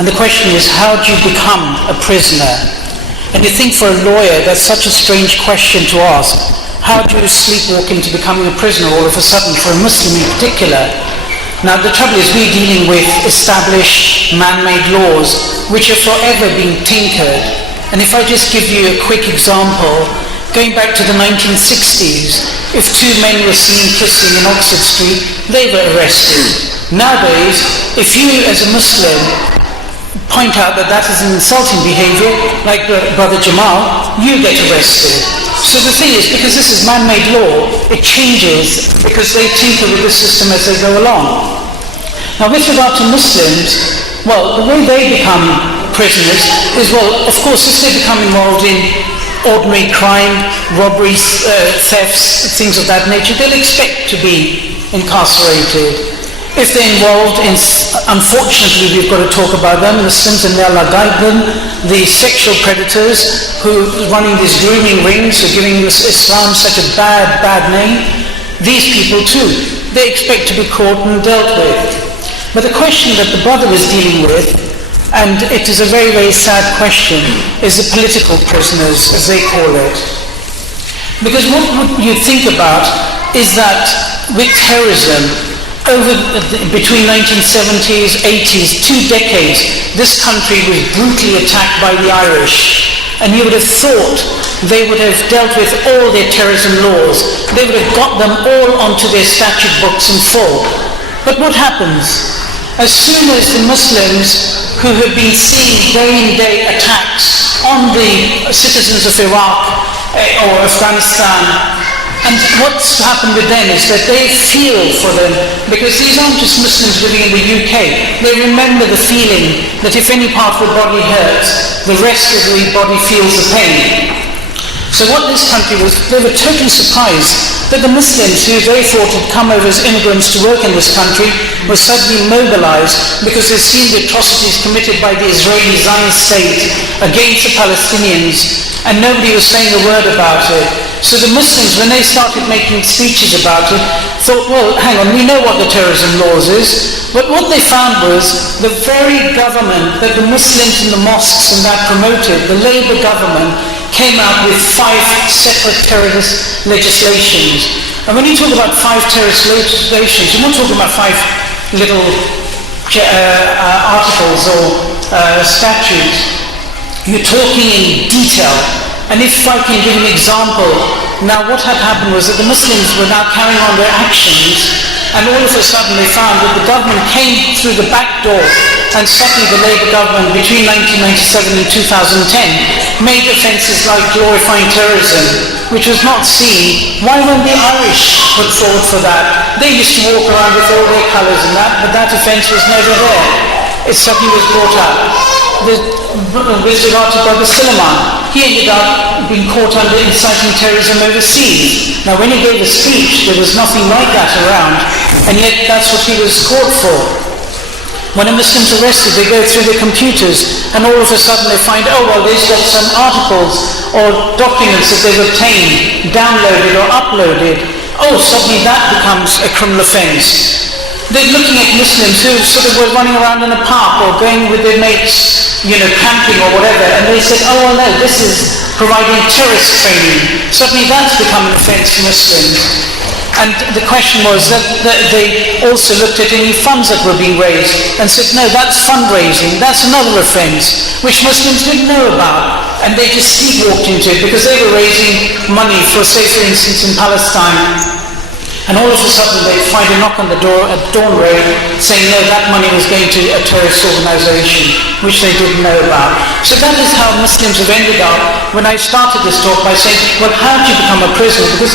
And the question is, how do you become a prisoner? And you think for a lawyer, that's such a strange question to ask. How do you sleepwalk into becoming a prisoner all of a sudden, for a Muslim in particular? Now the trouble is, we're dealing with established man-made laws which have forever been tinkered. And if I just give you a quick example, going back to the 1960s, if two men were seen kissing in Oxford Street, they were arrested. Nowadays, if you as a Muslim point out that that is an insulting behavior, like Brother Jamal, you get arrested. So the thing is, because this is man-made law, it changes because they tinker with the system as they go along. Now with regard to Muslims, well, the way they become prisoners is, well, of course, if they become involved in ordinary crime, robberies, thefts, things of that nature, they'll expect to be incarcerated. If they're involved in, unfortunately, we've got to talk about them, Muslims, and may Allah guide them, the sexual predators who are running these grooming rings, who are giving Islam such a bad name, these people too, they expect to be caught and dealt with. But the question that the brother was dealing with, and it is a very, very sad question, is the political prisoners, as they call it. Because what you think about is that with terrorism, between 1970s, 80s, 2 decades, this country was brutally attacked by the Irish. And you would have thought they would have dealt with all their terrorism laws. They would have got them all onto their statute books in full. But what happens? As soon as the Muslims who have been seeing day in day attacks on the citizens of Iraq or Afghanistan, and what's happened with them is that they feel for them, because these aren't just Muslims living in the UK. They remember the feeling that if any part of the body hurts, the rest of the body feels the pain. So what this country was, they were totally surprised that the Muslims who they thought had come over as immigrants to work in this country were suddenly mobilized because they've seen the atrocities committed by the Israeli Zionist state against the Palestinians, and nobody was saying a word about it. So the Muslims, when they started making speeches about it, thought, well, hang on, we know what the terrorism laws is. But what they found was the very government that the Muslims in the mosques and that promoted, the Labour government, came out with 5 separate terrorist legislations. And when you talk about 5 terrorist legislations, you're not talking about 5 little articles or statutes. You're talking in detail. And if I can give an example, now what had happened was that the Muslims were now carrying on their actions, and all of a sudden they found that the government came through the back door, and suddenly the Labour government between 1997 and 2010 made offences like glorifying terrorism, which was not seen. Why weren't the Irish put forward for that? They used to walk around with all their colours and that, but that offence was never there. It suddenly was brought up. With regard to Brother Suleiman, he ended up being caught under inciting terrorism overseas. Now when he gave a speech, there was nothing like that around, and yet that's what he was caught for. When a Muslim's arrested, they go through their computers, and all of a sudden they find, oh well, they've got some articles or documents that they've obtained, downloaded or uploaded. Oh, suddenly that becomes a criminal offence. They're looking at Muslims who sort of were running around in a park or going with their mates, camping or whatever, and they said, oh well no, this is providing terrorist training. Suddenly that's become an offence for Muslims. And the question was that they also looked at any funds that were being raised and said, no, that's fundraising, that's another offence, which Muslims didn't know about. And they just sleepwalked into it because they were raising money for, say for instance, in Palestine. And all of a sudden they find a knock on the door at Dawn Road saying, no, that money was going to a terrorist organisation, which they didn't know about. So that is how Muslims have ended up, when I started this talk by saying, well, how do you become a prisoner? Because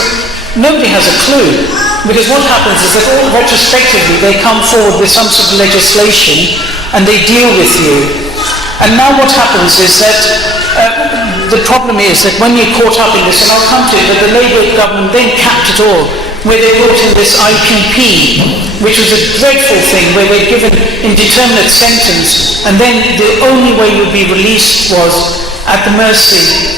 nobody has a clue. Because what happens is that all retrospectively they come forward with some sort of legislation and they deal with you. And now what happens is that the problem is that when you're caught up in this, and I'll come to it, but the Labour government then capped it all, where they brought in this IPP, which was a dreadful thing, where they're given indeterminate sentence, and then the only way you'd be released was at the mercy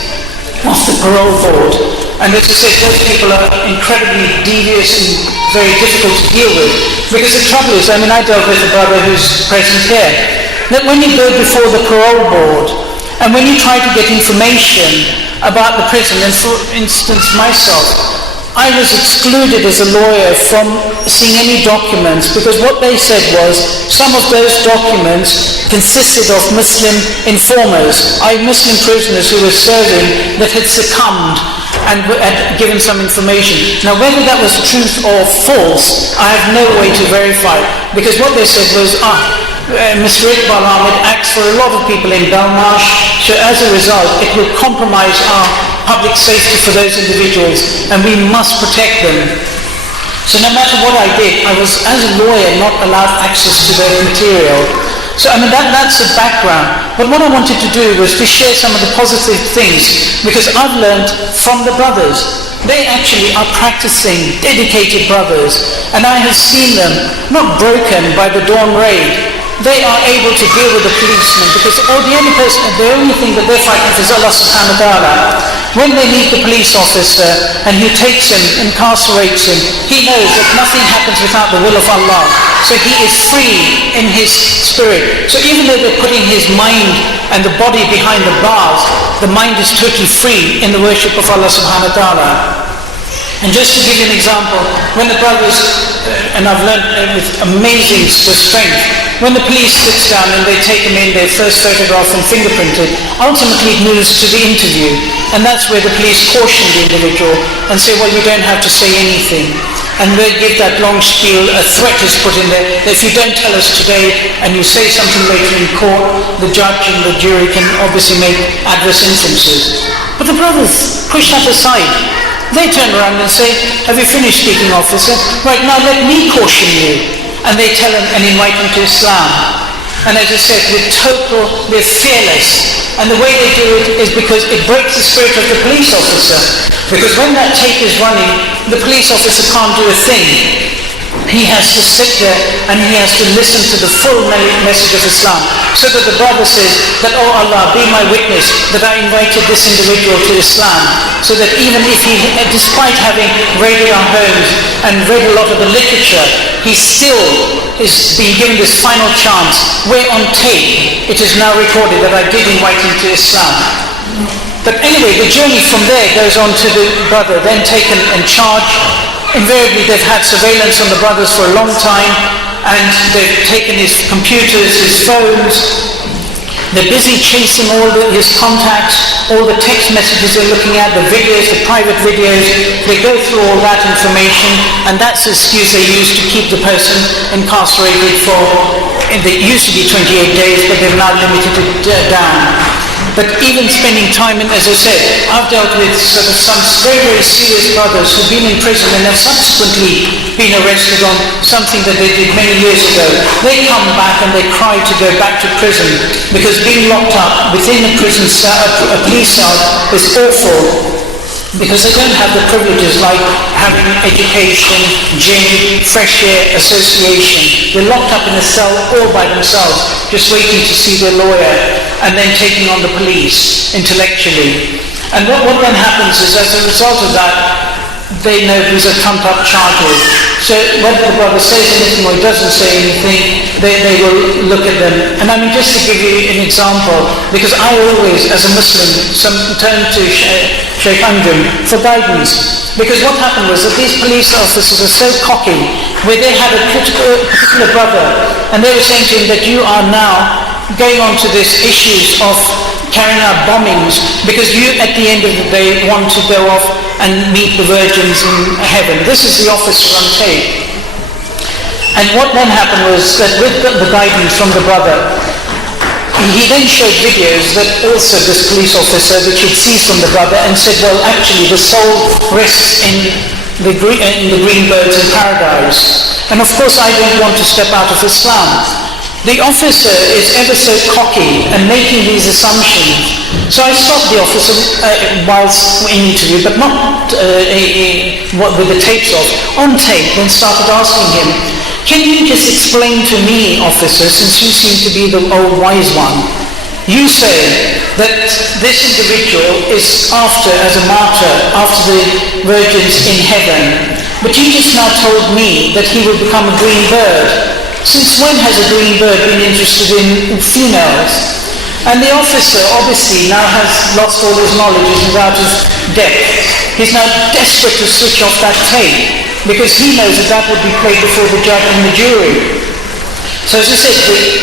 of the parole board. And as I said, those people are incredibly devious and very difficult to deal with. Because the trouble is, I dealt with a brother who's present here. that when you go before the parole board and when you try to get information about the prison, and for instance myself, I was excluded as a lawyer from seeing any documents because what they said was some of those documents consisted of Muslim informers, Muslim prisoners who were serving that had succumbed and had given some information. Now whether that was truth or false, I have no way to verify, because what they said was, Mr. Iqbal Ahmed acts for a lot of people in Belmarsh, so as a result it will compromise our public safety for those individuals and we must protect them. So no matter what I did, I was, as a lawyer, not allowed access to their material. So that's the background. But what I wanted to do was to share some of the positive things, because I've learned from the brothers. They actually are practicing, dedicated brothers, and I have seen them not broken by the dawn raid. They are able to deal with the policemen because the only thing that they're fighting for is Allah subhanahu wa ta'ala. When they meet the police officer and he takes him, incarcerates him, he knows that nothing happens without the will of Allah. So he is free in his spirit. So even though they're putting his mind and the body behind the bars, the mind is totally free in the worship of Allah subhanahu wa ta'ala. And just to give you an example, when the brothers, and I've learned with amazing strength, when the police sits down and they take him in, they first photograph and fingerprinted, ultimately it moves to the interview. And that's where the police caution the individual and say, well, you don't have to say anything. And they give that long spiel, a threat is put in there, that if you don't tell us today and you say something later in court, the judge and the jury can obviously make adverse inferences. But the brothers push that aside. They turn around and say, have you finished speaking, officer? Right, now let me caution you. And they tell him and invite him to Islam. And as I said, they're fearless. And the way they do it is because it breaks the spirit of the police officer. Because when that tape is running, the police officer can't do a thing. He has to sit there and he has to listen to the full message of Islam. So that the brother says that, oh Allah, be my witness that I invited this individual to Islam. So that even if he, despite having raided our homes and read a lot of the literature, he still is being given this final chance where on tape it is now recorded that I did invite him to Islam. But anyway, the journey from there goes on to the brother then taken in charge. Invariably they've had surveillance on the brothers for a long time, and they've taken his computers, his phones. They're busy chasing all his contacts, all the text messages they're looking at, the videos, the private videos. They go through all that information, and that's the excuse they use to keep the person incarcerated for, it used to be 28 days, but they've now limited it down. But even spending time in, as I said, I've dealt with sort of some very, very serious brothers who've been in prison and have subsequently been arrested on something that they did many years ago. They come back and they cry to go back to prison because being locked up within a prison cell, a police cell, is awful. Because they don't have the privileges like having education, gym, fresh air, association. They're locked up in a cell all by themselves, just waiting to see their lawyer and then taking on the police intellectually. And what then happens is, as a result of that, they know these are trumped-up charges. So whether the brother says anything or he doesn't say anything, they will look at them. And I mean, just to give you an example, because I always, as a Muslim, turn to Sheikh Anjum for guidance. Because what happened was that these police officers are so cocky, where they had a particular brother, and they were saying to him that you are now going on to this issues of carrying out bombings because you at the end of the day want to go off and meet the virgins in heaven. This is the officer on tape. And what then happened was that with the guidance from the brother, he then showed videos that also this police officer, which he'd seized from the brother, and said, well, actually the soul rests in the green birds in paradise. And of course I don't want to step out of Islam. The officer is ever so cocky and making these assumptions. So I stopped the officer whilst in interview, but not with the tapes off, on tape, then started asking him, can you just explain to me, officer, since you seem to be the old wise one, you say that this individual is after, as a martyr, after the virgins in heaven, but you just now told me that he will become a green bird. since when has a green bird been interested in females? And the officer obviously now has lost all his knowledge, he's out of depth. He's now desperate to switch off that tape because he knows that would be played before the judge and the jury. So as I said,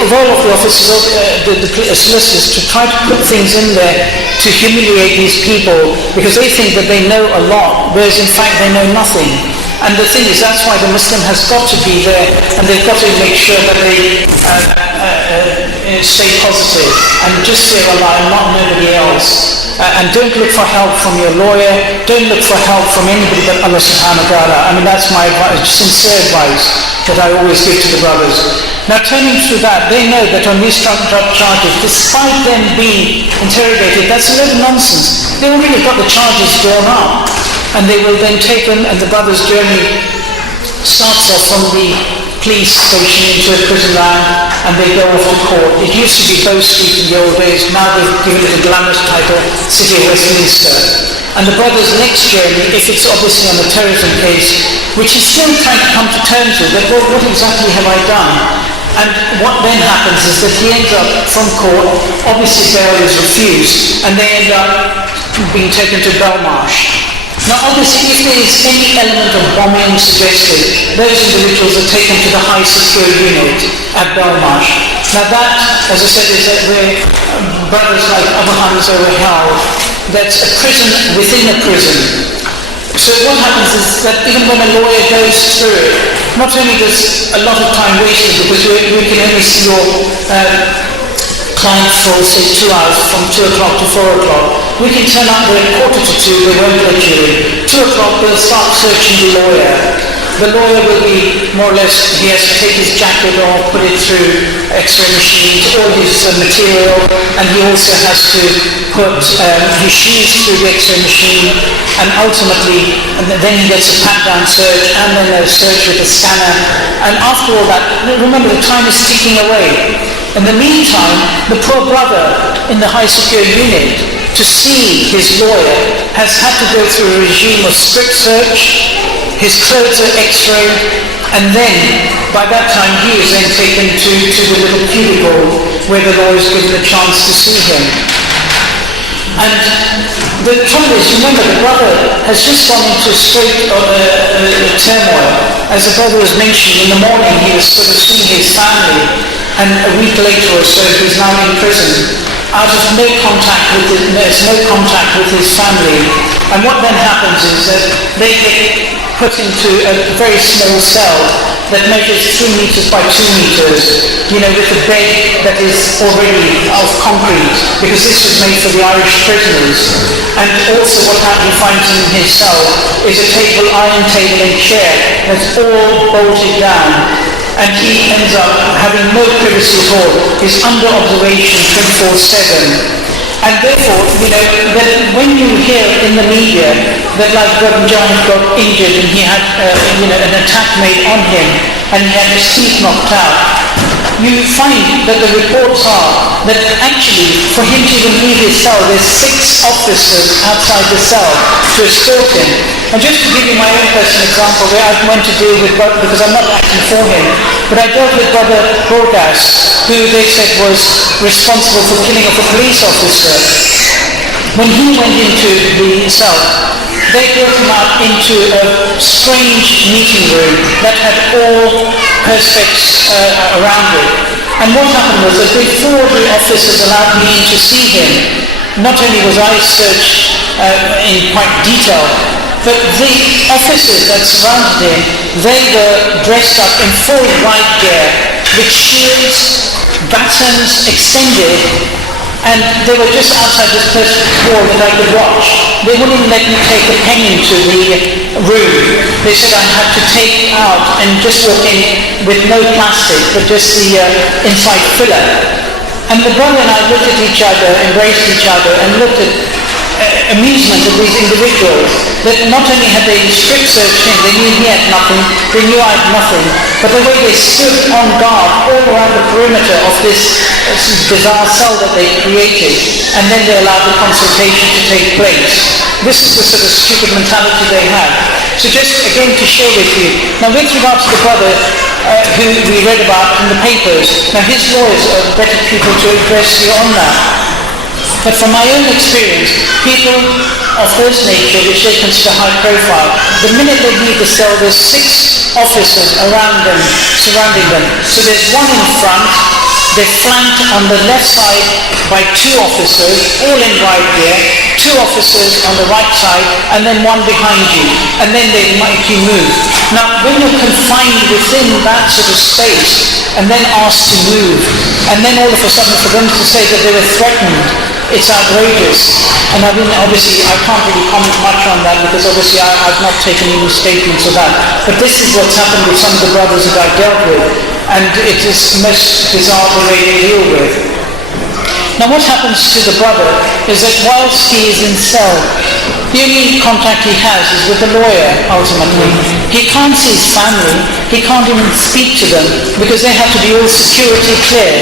the role of the officers, the solicitors, to try to put things in there to humiliate these people because they think that they know a lot, whereas in fact they know nothing. And the thing is, that's why the Muslim has got to be there, and they've got to make sure that they stay positive and just say Allah and not nobody else. And don't look for help from your lawyer, don't look for help from anybody but Allah subhanahu wa ta'ala. I mean, that's my advice, sincere advice that I always give to the brothers. Now turning to that, they know that on these drug charges, despite them being interrogated, that's a little nonsense. They already got the charges drawn up, and they will then take them, and the brother's journey starts off from the police station into a prison land, and they go off to court. It used to be Bow Street in the old days, now they've given it a glamorous title, City of Westminster. And the brother's next journey, if it's obviously on a terrorism case, which he's still trying to come to terms with, that well, what exactly have I done? And what then happens is that he ends up from court, obviously bail is refused, and they end up being taken to Belmarsh. Now obviously if there is any element of bombing suggested, those individuals are taken to the high secure unit at Belmarsh. Now that, as I said, is that where brothers like Abu Hamza were held. That's a prison within a prison. So what happens is that even when a lawyer goes through it, not only does a lot of time wasted because we can only see your client for say 2 hours from 2 o'clock to 4 o'clock, we can turn up there at 1:45, they won't let you in. 2 o'clock they'll start searching the lawyer. The lawyer will be more or less, he has to take his jacket off, put it through x-ray machines, all his material, and he also has to put his shoes through the x-ray machine, and ultimately, then he gets a pat-down search, and then a search with a scanner, and after all that, remember the time is ticking away. In the meantime, the poor brother in the high secure unit, to see his lawyer, has had to go through a regime of strip search. His clothes are x-rayed, and then by that time he is then taken to the little cubicle where the lawyer is given a chance to see him. And the trouble is, remember, the brother has just gone into straight turmoil. As the brother was mentioning, in the morning he was sort of seeing his family, and a week later or so he's now in prison. Out of no contact with his family. And what then happens is that they get put into a very small cell that measures 3 meters by 2 meters, with a bed that is already of concrete, because this was made for the Irish prisoners. And also what he finds in his cell is a iron table and chair that's all bolted down. And he ends up having no privacy at all. He's under observation 24/7. And therefore, that when you hear in the media that like Brother John got injured and he had an attack made on him and he had his teeth knocked out, you find that the reports are that actually for him to even leave his cell, there's 6 officers outside the cell to escort him. And just to give you my own personal example, where I went to deal with Brother, because I'm not acting for him, but I dealt with Brother Borgas, who they said was responsible for killing of a police officer. When he went into the cell, they brought him out into a strange meeting room that had all perspex around it. And what happened was that before the officers allowed me in to see him, not only was I searched in quite detail, but the officers that surrounded him, they were dressed up in full white gear with shields, batons extended, and they were just outside this first wall that I could watch. They wouldn't let me take a pen into the room. They said I had to take out and just walk in with no plastic, but just the inside filler. And the brother and I looked at each other, embraced each other, and looked at amusement of these individuals, that not only had they strip searched him, they knew he had nothing, they knew I had nothing, but the way they stood on guard all around the perimeter of this bizarre cell that they created, and then they allowed the consultation to take place. This is the sort of stupid mentality they had. So just again to share with you, now with regard to the brother, who we read about in the papers. Now his lawyers are better people to address you on that. But from my own experience, people of this nature, which they consider high profile, the minute they leave the cell, there's 6 officers around them, surrounding them. So there's one in front, they're flanked on the left side by 2 officers, all in riot gear, 2 officers on the right side, and then one behind you. And then they make you move. Now, when you're confined within that sort of space, and then asked to move, and then all of a sudden for them to say that they were threatened, it's outrageous. And I mean, obviously, I can't really comment much on that because obviously I've not taken any statements of that. But this is what's happened with some of the brothers that I've dealt with. And it is most bizarre the way they deal with. Now what happens to the brother is that whilst he is in cell, the only contact he has is with the lawyer ultimately. He can't see his family, he can't even speak to them because they have to be all security clear.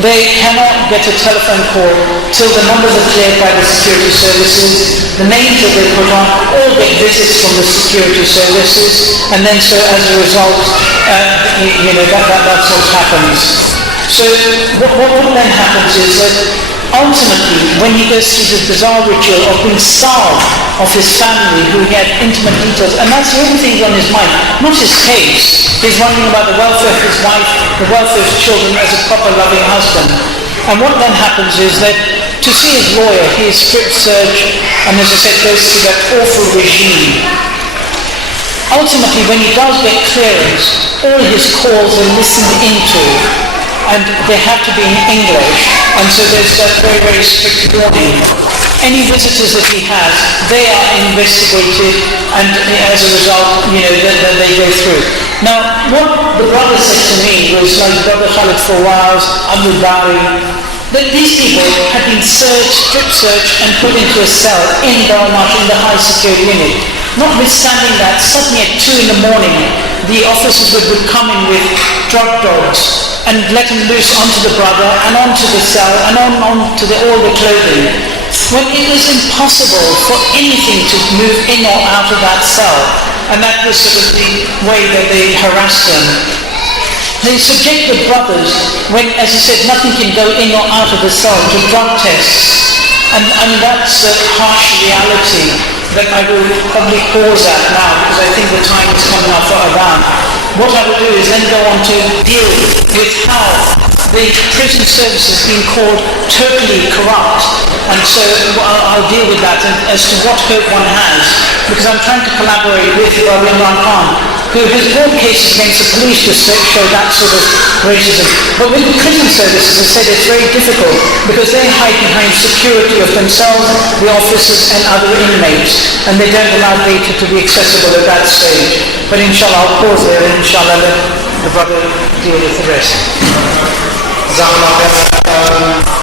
They cannot get a telephone call till the numbers are cleared by the security services, the names that they put on, all get visits from the security services, and then so as a result, that's what happens. So what then happens is that ultimately, when he goes through this bizarre ritual of being starved of his family, who he had intimate details, and that's the only thing on his mind, not his case. He's wondering about the welfare of his wife, the welfare of his children as a proper loving husband. And what then happens is that to see his lawyer, he is strip searched, and as I said, goes through that awful regime. Ultimately, when he does get clearance, all his calls are listened into, and they have to be in English, and so there's that very, very strict warning. Any visitors that he has, they are investigated, and as a result, they go through. Now, what the brother said to me was, like Brother Khalid Fawaz, Abu Bari, that these people had been searched, strip searched, and put into a cell in Belmarsh in the high security unit. Notwithstanding that, suddenly at 2 in the morning, the officers would come in with drug dogs and let him loose onto the brother and onto the cell and onto all the clothing. When it was impossible for anything to move in or out of that cell, and that was sort of the way that they harassed them. They subject the brothers, when, as I said, nothing can go in or out of the cell, to drug tests. And that's the harsh reality that I will probably pause at now, because I think the time is coming up for Adhan. What I will do is then go on to deal with how the prison service has been called totally corrupt, and so I'll deal with that as to what hope one has, because I'm trying to collaborate with Brother Imran Khan, who has brought cases against the police to show that sort of racism. But with the prison service, as I said, it's very difficult because they hide behind security of themselves, the officers and other inmates, and they don't allow data to be accessible at that stage. But inshallah, I'll pause there and inshallah let the brother deal with the rest.